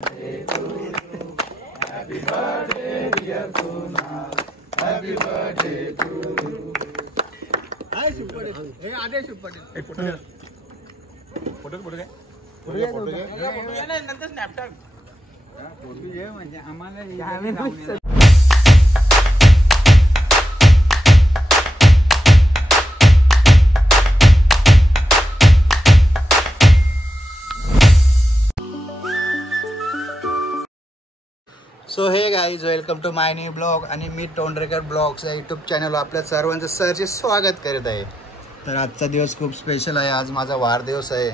Happy birthday, dear Kunal. Happy birthday to you. Hi, super. Hey, आधे super. Hey, photo घे. Photo घे. नाही नंतर स्नॅपचॅट. फोटो घे म्हणजे आम्हाला so hey guys welcome to my new blog आणि मी तोंडरेकर ब्लॉग्स या यूट्यूब चॅनलवर आपल्या सर्वांचं सरचे स्वागत करत आहे. तर आजचा दिवस खूप स्पेशल आहे. आज माझा वाढदिवस आहे,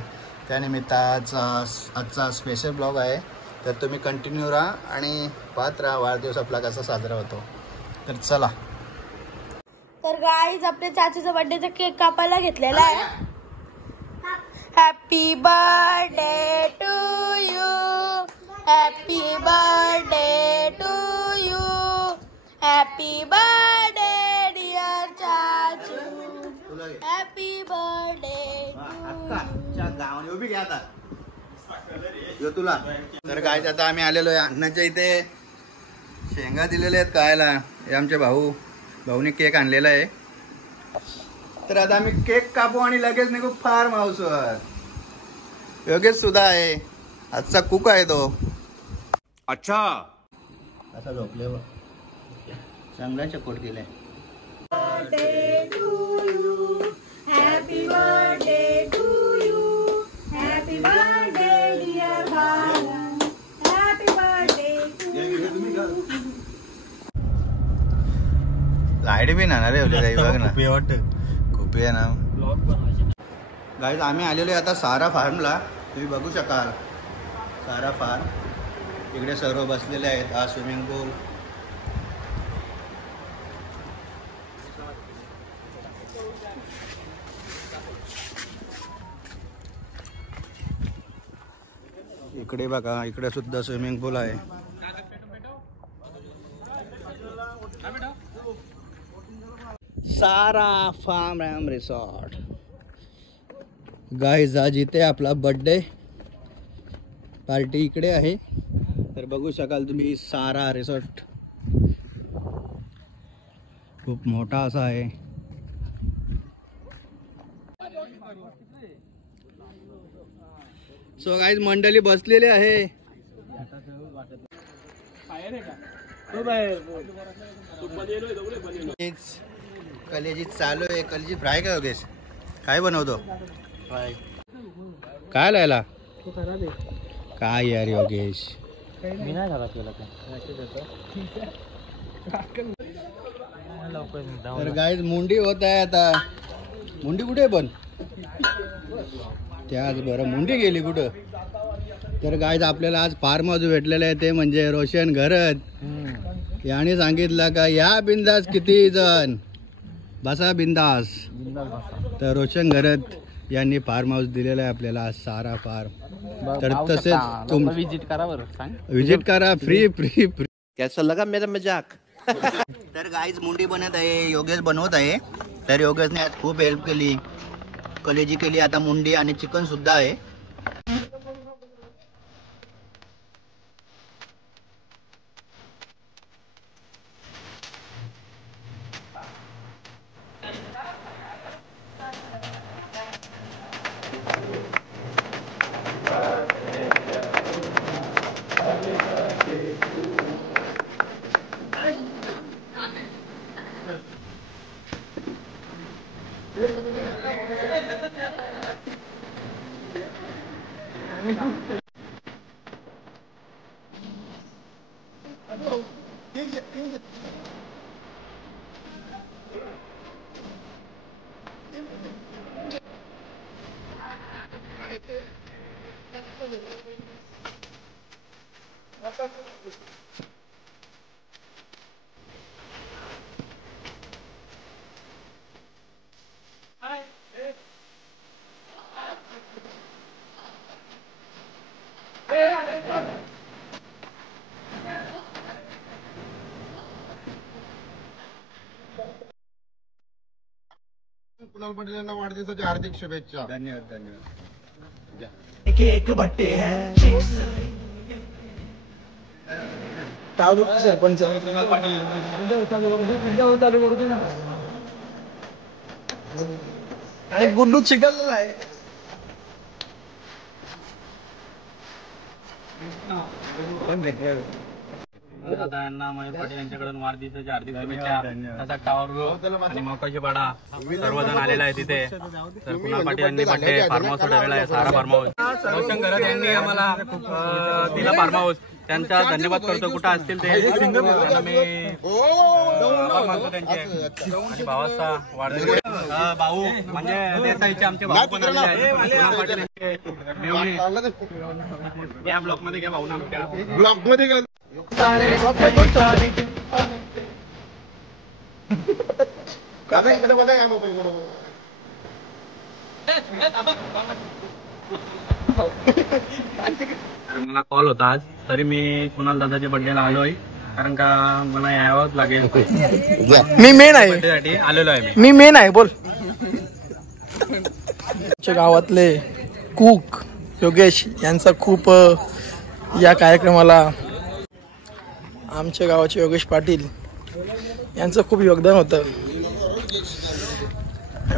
त्यानिमित्त आजचा स्पेशल ब्लॉग आहे. तर तुम्ही कंटिन्यू राहा आणि पाहत राहा वाढदिवस आपला कसा साजरा होतो. तर चला. तर गाईज आपल्या चाचीचा बर्थडेचा केक कापायला घेतलेला आहे. Happy birthday to you, happy birthday to you, happy birthday dear चाचू, हॅपी बर्थडे गावाने उभी घ्या आता तुला. तर गाईज आता आम्ही आलेलो आहे अण्णाच्या इथे. शेंगा दिलेल्या आहेत खायला. हे आमचे भाऊने केक आणलेला आहे. तर आता आम्ही केक कापू आणि लगेच निघू फार्म हाऊसवर. योगेश सुद्धा आहे, आजचा कुक आहे तो. अच्छा असा झोपले व चांगला चकोट केले. Birthday to you, happy birthday to you, happy birthday dear Balan, happy birthday to you. Light बी ना रे काही बघ ना, खूप आहे ना. गाईज आम्ही आलेलो आहे आता सारा फार्मला. तुम्ही बघू शकाल सारा फार्म. इकडे सर्व बसलेले आहेत. हा स्विमिंग पूल. इकडे बघा, इकडे सुद्धा स्विमिंग पूल आहे. सारा फार्म रिसॉर्ट. गाईज आज इथे आपला बर्थडे पार्टी इकडे आहे. तर बघू शकाल तुम्ही सारा रिसॉर्ट खूप मोठा असा आहे. सो गाईज मंडळी बसलेली आहे. कलेजी चालू आहे. कलेजी फ्राय काय योगेश काय बनवतो? काय लायला काय यार योगेश. तर गाईज मुंडी होत आहे आता. मुंडी कुठे पण त्याच बरं मुंडी गेली कुठं. तर गाईज आपल्याला आज फार्म हाऊस भेटलेलं आहे, ते म्हणजे रोशन घरत. याने सांगितलं का या बिंदास किती जण बसा बिंदास. तर रोशन घरत यांनी फार्म हाऊस दिलेला आहे आपल्याला सारा फार्म. तर तसेच तुम्ही विजिट करा, बरं सांग विजिट करा. Free free free. कैसा लगा मेरा मजाक? तर गाईज मुंडी बनत आहे, योगेश बनवत आहे. तर योगेशने आज खूप हेल्प केली, कलेजी केली. आता मुंडी आणि चिकन सुद्धा आहे. कुणाल पाटील यांना वाढदिवसाच्या हार्दिक शुभेच्छा. धन्यवाद धन्यवाद. केक बट्टे हैं सरपंच आणि गुड्डू शिकलेला आहे. दादांना मयूर पाटील यांच्याकडून वाढदिवसाच्या हार्दिक शुभेच्छा. तसा टावर आणि मोकाशी पाडा सर्वजण आलेला आहे तिथे. तर कुणाल पाटील यांनी बड्डे फार्म हाऊस ठरवलेला आहे, सारा फार्म हाऊस. रोशन घरत यांनी आम्हाला दिला फार्म हाऊस, त्यांचा धन्यवाद करतो. कुठं असतील ते त्यांना मी आभार मानतो त्यांचे. आणि भावाचा वाढदिवस भाऊ म्हणजे देसाईचे आमचे भाऊ पण आलेले आहेत. कुणाल पाटील यांचे मेहुणे या ब्लॉक मध्ये घ्या भाऊ ना ब्लॉक मध्ये गेला मला कॉल होता आज, तरी मी कुणाल दादाच्या बर्थडेला आलोय, कारण का मला यावंच लागेल. मी मेन आहे, बर्थडेसाठी आलेलो आहे मी मेन आहे. बोल. आमच्या गावातले कुक योगेश यांचा खूप या कार्यक्रमाला आमच्या गावाचे योगेश पाटील यांचं खूप योगदान होतं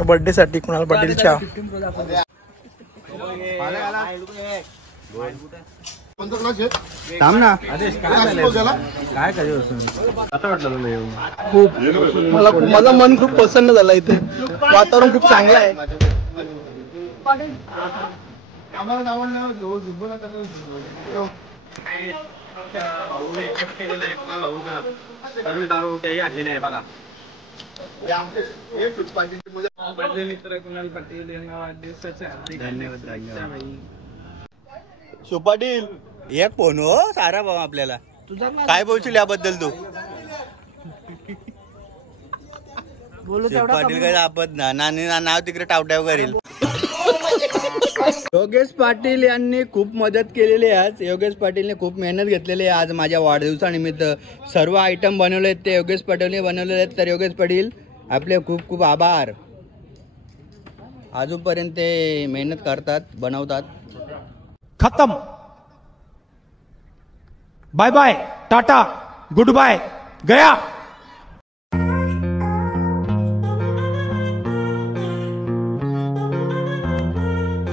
बर्थडेसाठी कुणाल पाटीलच्या. थांब ना. काय खूप माझं मन खूप प्रसन्न झालं. इथे वातावरण खूप चांगलं आहे. सुपाटील एक फोन हो सारा भाऊ आपल्याला. काय बोलशील याबद्दल तू? पाटील काय आपत ना नाव तिकडे टावट्याव करेल. योगेश पाटील यांनी खूप मदत केलेली आहे. योगेश पाटीलने खूप मेहनत घेतलेली आहे. आज माझ्या वाढदिवसानिमित्त सर्व आयटम बनवले आहेत ते योगेश पाटीलने बनवलेले आहेत. तर योगेश पाटील आपले खूप खूप आभार. अजूनपर्यंत ते मेहनत करतात, बनवतात. खत्म. Bye bye, tata, goodbye, गया.